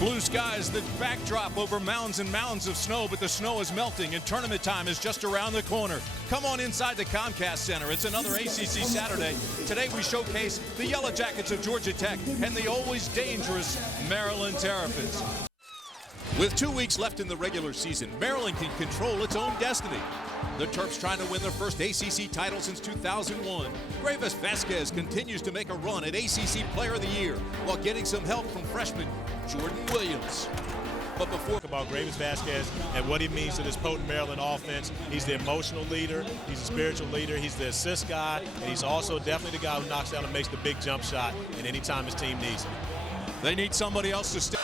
Blue skies, the backdrop over mounds and mounds of snow, but the snow is melting and tournament time is just around the corner. Come on inside the Comcast Center. It's another ACC Saturday. Today we showcase the Yellow Jackets of Georgia Tech and the always dangerous Maryland Terrapins. With 2 weeks left in the regular season, Maryland can control its own destiny. The Terps trying to win their first ACC title since 2001. Greivis Vasquez continues to make a run at ACC Player of the Year while getting some help from freshman Jordan Williams. But before about Greivis Vasquez and what he means to this potent Maryland offense, he's the emotional leader, he's the spiritual leader, he's the assist guy, and he's also definitely the guy who knocks down and makes the big jump shot at any time his team needs him. They need somebody else to step.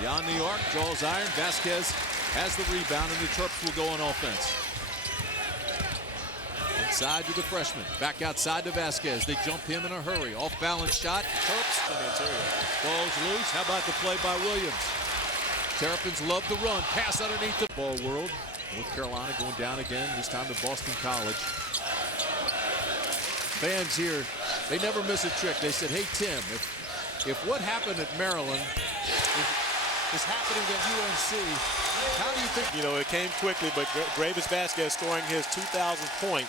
Beyond the arc, draws iron. Vasquez has the rebound, and the Terps will go on offense. Inside to the freshman. Back outside to Vasquez. They jump him in a hurry. Off-balance shot. Terps from the interior. Ball's loose. How about the play by Williams? Terrapins love to run. Pass underneath the ball world. North Carolina going down again. This time to Boston College. Fans here, they never miss a trick. They said, hey, Tim, if what happened at Maryland is happening at UNC, how do you think? You know, it came quickly, but Greivis Vasquez scoring his 2,000th point,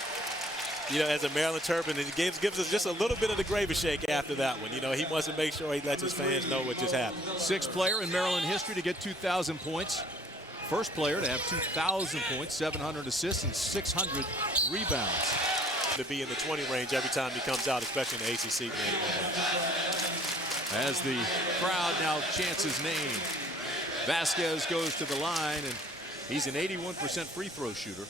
you know, as a Maryland Terrapin, and it gives us just a little bit of the Greivis shake after that one. You know, he wants to make sure he lets his fans know what just happened. Sixth player in Maryland history to get 2,000 points. First player to have 2,000 points, 700 assists, and 600 rebounds. To be in the 20 range every time he comes out, especially in the ACC game. As the crowd now chants his name, Vasquez goes to the line, and he's an 81% free throw shooter.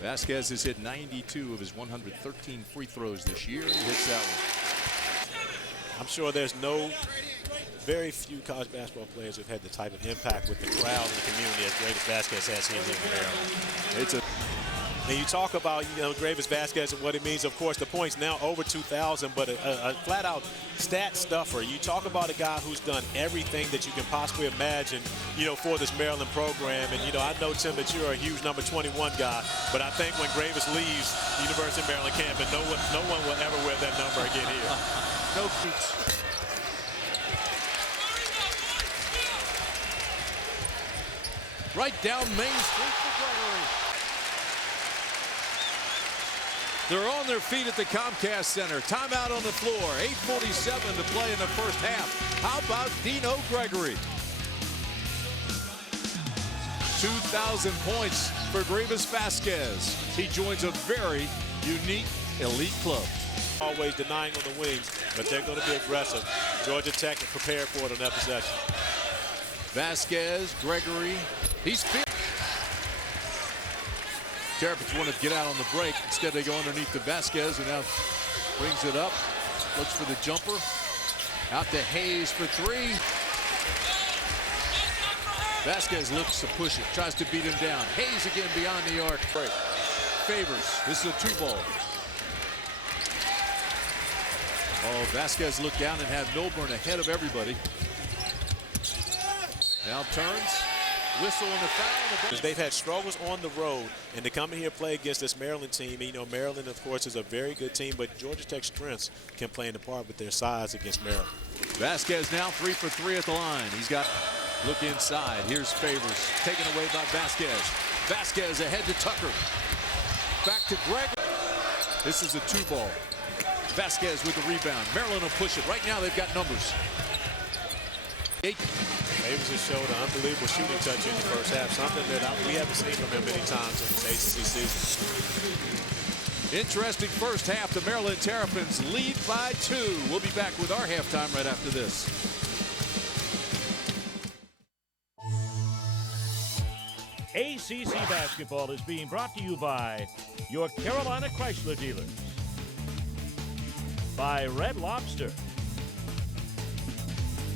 Vasquez has hit 92 of his 113 free throws this year. He hits that one. I'm sure there's very few college basketball players who've had the type of impact with the crowd and the community as Greivis Vasquez has here in Maryland. And you talk about, you know, Greivis Vasquez and what it means. Of course, the points now over 2,000, but a flat-out stat stuffer. You talk about a guy who's done everything that you can possibly imagine, you know, for this Maryland program. And, you know, I know, Tim, that you're a huge number 21 guy, but I think when Greivis leaves the University of Maryland campus, no one will ever wear that number again here. No peaks. Right down Main Street for Gregory. They're on their feet at the Comcast Center. Timeout on the floor. 8:47 to play in the first half. How about Dino Gregory? 2,000 points for Greivis Vasquez. He joins a very unique elite club. Always denying on the wings, but they're going to be aggressive. Georgia Tech is prepared for it on that possession. Vasquez, Gregory, he's fit. Terrapins want to get out on the break. Instead, they go underneath to Vasquez, who now brings it up. Looks for the jumper. Out to Hayes for three. Vasquez looks to push it, tries to beat him down. Hayes again beyond the arc. Favors. This is a two ball. Oh, Vasquez looked down and had Milburn ahead of everybody. Now turns. Whistle and the foul. They've had struggles on the road, and to come in here play against this Maryland team, you know, Maryland, of course, is a very good team, but Georgia Tech's strengths can play in the part with their size against Maryland. Vasquez now 3 for 3 at the line. He's got look inside. Here's Favors taken away by Vasquez. Vasquez ahead to Tucker. Back to Greg. This is a two ball. Vasquez with the rebound. Maryland will push it. Right now they've got numbers. Favors has showed an unbelievable shooting touch in the first half, something that we haven't seen from him many times in this ACC season. Interesting first half. The Maryland Terrapins lead by 2. We'll be back with our halftime right after this. ACC basketball is being brought to you by your Carolina Chrysler dealers, by Red Lobster,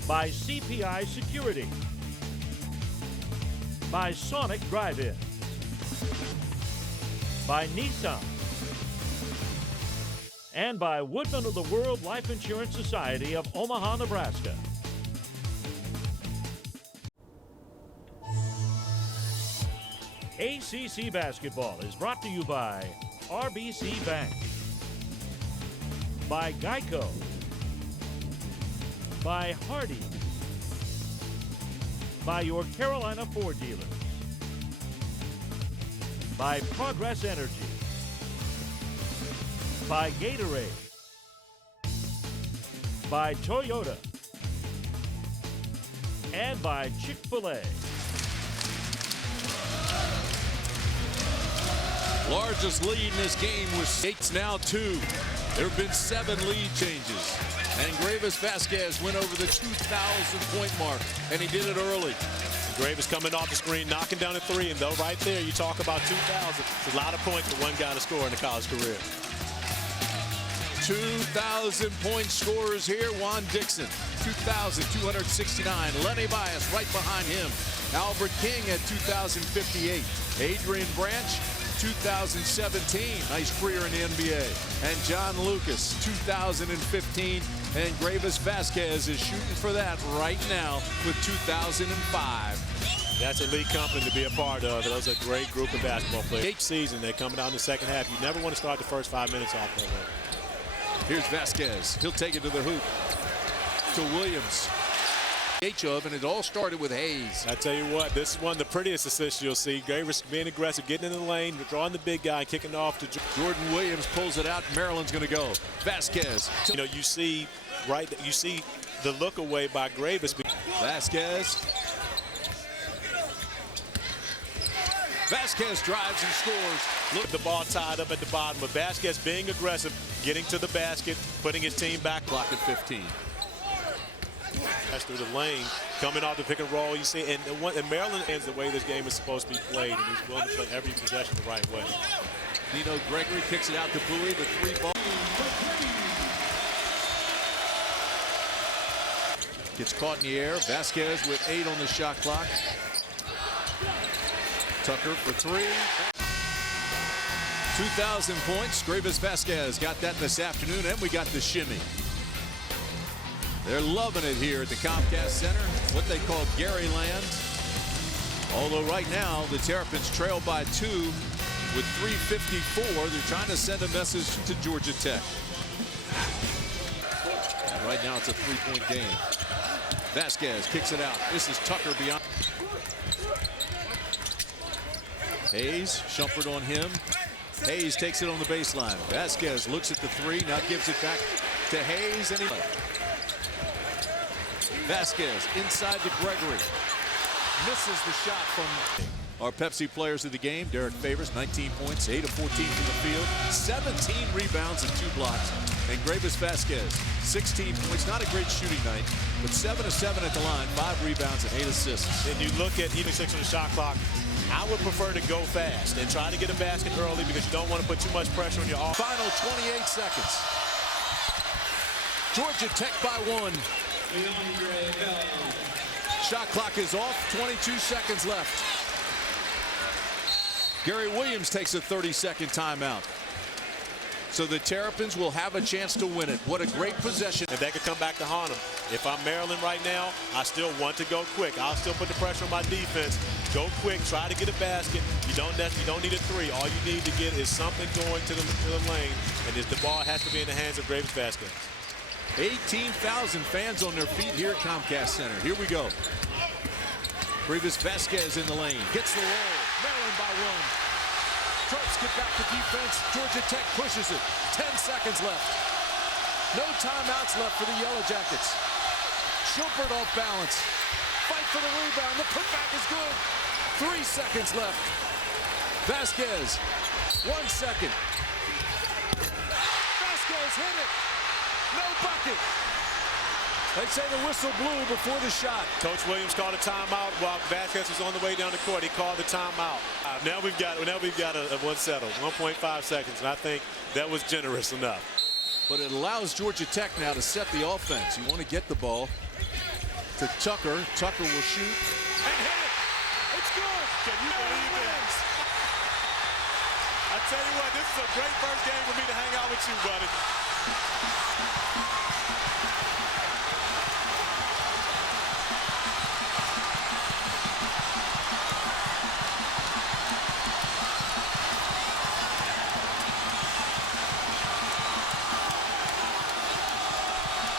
by CPI Security, by Sonic Drive-In, by Nissan, and by Woodman of the World Life Insurance Society of Omaha, Nebraska. ACC basketball is brought to you by RBC Bank, by Geico, by Hardee's, by your Carolina Ford dealer. By Progress Energy. By Gatorade. By Toyota. And by Chick-fil-A. Largest lead in this game was 8, now 2. There have been 7 lead changes. And Greivis Vasquez went over the 2,000-point mark, and he did it early. Greivis coming off the screen, knocking down a 3, and though right there you talk about 2,000, it's a lot of points for one guy to score in a college career. 2,000-point scorers here. Juan Dixon, 2,269. Lenny Bias right behind him. Albert King at 2,058. Adrian Branch, 2017, nice career in the NBA. And John Lucas, 2015. And Greivis Vasquez is shooting for that right now with 2005. That's elite company to be a part of. Those are a great group of basketball players. Each season, they're coming out in the second half. You never want to start the first 5 minutes off that way. Here's Vasquez. He'll take it to the hoop. To Williams. And it all started with Hayes. I tell you what, this is one of the prettiest assists you'll see. Greivis being aggressive, getting in the lane, drawing the big guy, kicking off to Jordan Williams pulls it out. Maryland's going to go. Vasquez. You know, you see the look away by Greivis. Vasquez. Vasquez drives and scores. Look at the ball tied up at the bottom, but Vasquez being aggressive, getting to the basket, putting his team back. Clock at 15. That's through the lane, coming off the pick and roll. You see, and Maryland ends the way this game is supposed to be played, and he's willing to play every possession the right way. Nino Gregory kicks it out to Bowie, the 3 ball. Gets caught in the air. Vasquez with 8 on the shot clock. Tucker for 3. 2,000 points. Greivis Vasquez got that this afternoon, and we got the shimmy. They're loving it here at the Comcast Center, what they call Gary Land. Although right now, the Terrapins trail by 2 with 3:54. They're trying to send a message to Georgia Tech. Right now, it's a 3-point game. Vasquez kicks it out. This is Tucker beyond. Hayes, Shumpert on him. Hayes takes it on the baseline. Vasquez looks at the 3, now gives it back to Hayes, and he... Vasquez inside to Gregory. Misses the shot from our Pepsi players of the game. Derek Favors, 19 points, 8 of 14 from the field, 17 rebounds and 2 blocks. And Greivis Vasquez, 16 points. Not a great shooting night, but 7 of 7 at the line, 5 rebounds and 8 assists. And you look at even 6 on the shot clock. I would prefer to go fast and try to get a basket early because you don't want to put too much pressure on your offense. Final 28 seconds. Georgia Tech by 1. Shot clock is off, 22 seconds left. Gary Williams takes a 30-second timeout. So the Terrapins will have a chance to win it. What a great possession. And they could come back to haunt them. If I'm Maryland right now, I still want to go quick. I'll still put the pressure on my defense. Go quick, try to get a basket. You don't need a 3. All you need to get is something going to the lane. And the ball has to be in the hands of Greivis Vasquez. 18,000 fans on their feet here at Comcast Center. Here we go. Greivis Vasquez in the lane. Gets the roll. Maryland by 1. Terps get back to defense. Georgia Tech pushes it. 10 seconds left. No timeouts left for the Yellow Jackets. Shumpert off balance. Fight for the rebound. The putback is good. 3 seconds left. Vasquez. 1 second. Vasquez hit it. No bucket. They say the whistle blew before the shot. Coach Williams called a timeout while Vasquez was on the way down the court. He called the timeout. Now we've got a one settle, 1.5 seconds, and I think that was generous enough. But it allows Georgia Tech now to set the offense. You want to get the ball to Tucker. Tucker will shoot and hit it. It's good. Can you believe this? I tell you what, this is a great first game for me to hang out with you, buddy.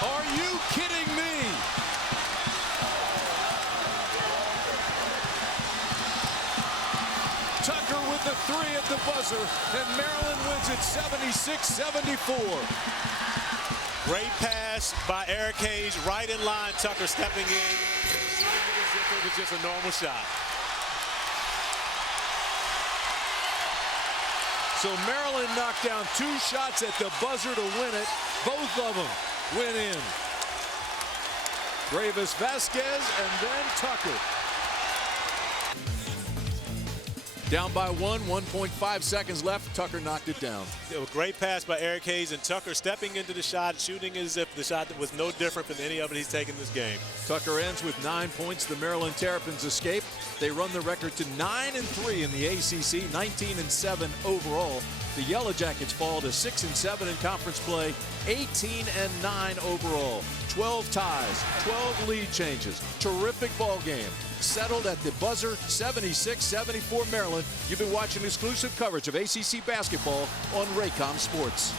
Are you kidding me? three at the buzzer, and Maryland wins it 76-74. Great pass by Eric Hayes, right in line. Tucker stepping in, as if it was just a normal shot. So Maryland knocked down two shots at the buzzer to win it. Both of them went in. Greivis, Vasquez, and then Tucker. Down by 1.5 seconds left. Tucker knocked it down. It was a great pass by Eric Hayes, and Tucker stepping into the shot, shooting as if the shot was no different than any of it he's taken this game. Tucker ends with 9 points. The Maryland Terrapins escape. They run the record to 9-3 in the ACC, 19-7 overall. The Yellow Jackets fall to 6-7 in conference play, 18-9 overall. 12 ties, 12 lead changes. Terrific ball game. Settled at the buzzer, 76-74 Maryland. You've been watching exclusive coverage of ACC basketball on Raycom Sports.